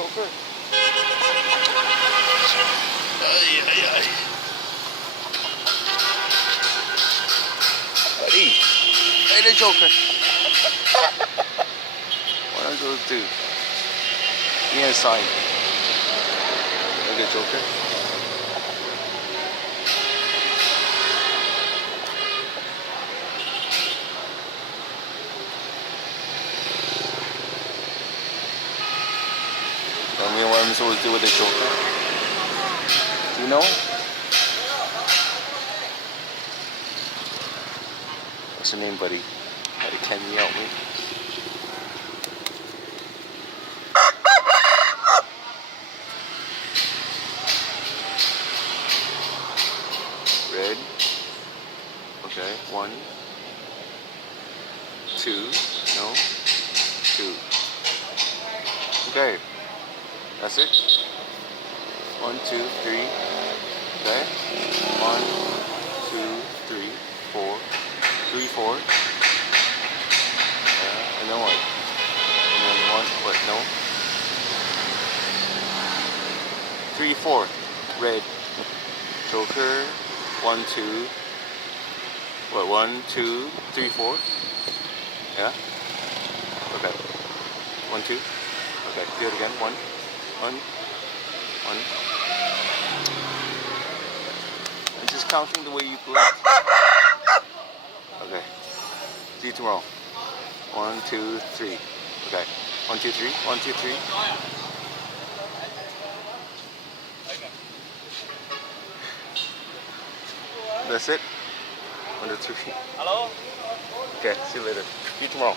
Joker. Ay, ay, ay. Buddy. Hey, the Joker. One of those dudes. He has sign. Hey, the Joker. Tell me what I'm supposed to do with the Joker. Do you know? What's your name, buddy? Buddy, can you help me? Red. Okay, 1, 2, no, 2. Okay, that's it. 1, 2, 3. Okay, 1, 2, 3, 4, 3, 4. And then what? And then 1, what? No. 3, 4. Red. Joker. 1, 2. What? 1, 2, 3, 4. Yeah. Okay. 1, 2. Okay. Do it again. 1, 1, 1. I'm just counting the way you put it. Okay. See you tomorrow. 1, 2, 3. Okay. 1, 2, 3. 1, 2, 3. That's it. 1, 2, 3. Hello. Okay. See you later. See you tomorrow.